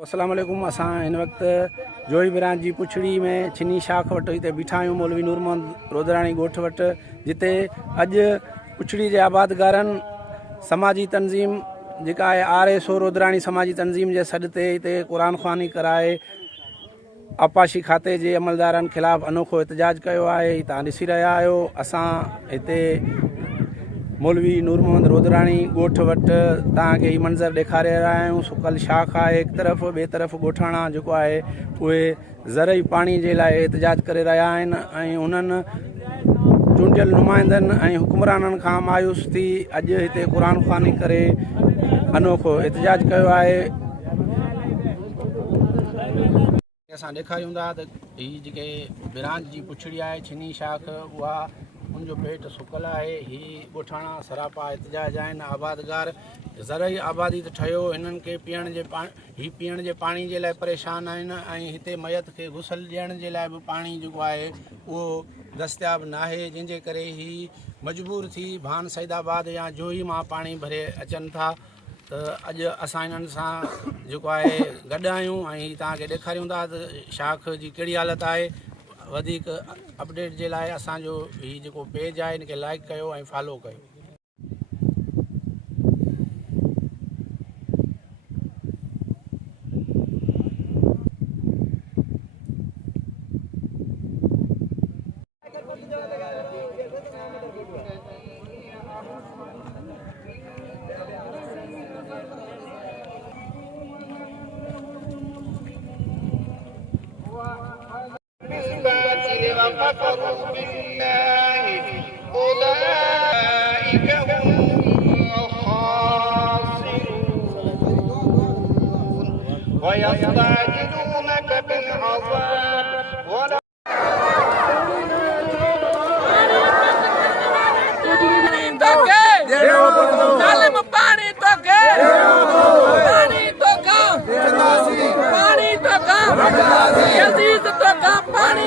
अस्सलाम वालेकुम। असां हिन वक़्तु जोई ब्रांच जी पुछड़ी में छिनी शाख वटि हिते बीठा आहियूं मौलवी नूर मोहम्मद रोदराणी ॻोठ वटि, जिते अॼु पुछड़ी जे आबादगारनि समाजी तंज़ीम जेका आहे RSO रोदराणी समाजी तंज़ीम जे सॾ ते हिते क़ुरान ख़्वानी कराए आपाशी खाते जे अमलदारनि ख़िलाफ़ु अनोखो एहतजाज कयो आहे। तव्हां ॾिसी रहिया आहियो असां हिते मौलवी नूर मोहम्मद रोदराणी ॻोठ वटि तव्हांखे हीउ मंज़र ॾेखारे रहिया आहियूं। सुकल शाख आहे हिकु तरफ़, ॿिए तरफ़ ॻोठाणा जेको आहे उहे ज़रई पाणी जे लाइ एहतजाज करे रहिया आहिनि ऐं उन्हनि चूंडियल नुमाइंदनि ऐं हुकुमराननि खां मायूस थी अॼु हिते क़ुरान ख़्वानी करे अनोखो एहतजाज कयो आहे। असां ॾेखारियूं था त हीअ जेके ब्रांच जी पुछड़ी आहे छिनी शाख, उहा उनजो पेट सुकल आहे। हीअ ॻोठाणा सरापा एहतजाज आहिनि। आबादगार ज़रई आबादी त ठहियो, हिननि खे पीअण जे पाणी जे लाइ परेशान आहिनि ऐं हिते मयत खे गुसल ॾियण जे लाइ बि पाणी जेको आहे उहो दस्तियाब नाहे, जंहिंजे करे हीअ मजबूर थी भान सईदाबाद या जोई मां पाणी भरे अचनि था। त अॼु असां हिननि सां जेको आहे गॾु आहियूं ऐं तव्हांखे ॾेखारियूं था त शाख जी कहिड़ी हालत आहे। वधीक अपडेट जे लाइ असांजो हीउ जेको पेज आहे हिनखे लाइक कयो ऐं फॉलो कयो। وكفروا بالله أولئك هم الخاسرون ويستعجلونك بالعذاب पानी